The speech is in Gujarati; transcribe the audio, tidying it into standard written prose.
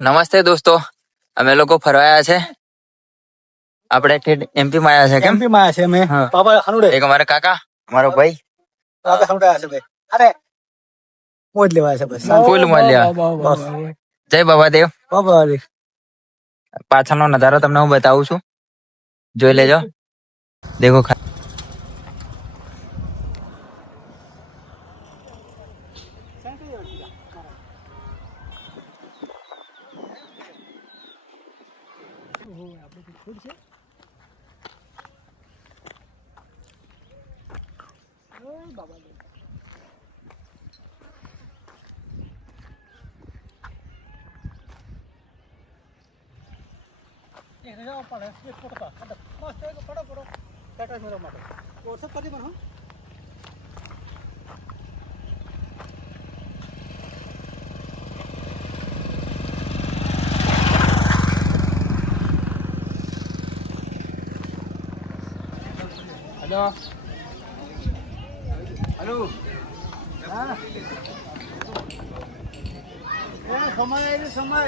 નમસ્તે દોસ્તો, અમે લોકો ફરવાયા છે. આપણે એમપી માં આવ્યા છે. કેમ એમપી માં આવ્યા છે અમે? બાબા હનુડે એક અમારા કાકા, અમારો ભાઈ બાબા હનુડે આવ્યા છે ભાઈ. અરે મોજ લેવા છે બસ. ફૂલ મળ્યા. બસ જય બાબાદેવ. બાબા પાછળનો નજારો તમને હું બતાવું છું, જોઈ લેજો. દેખો હેલો હા સમય સમય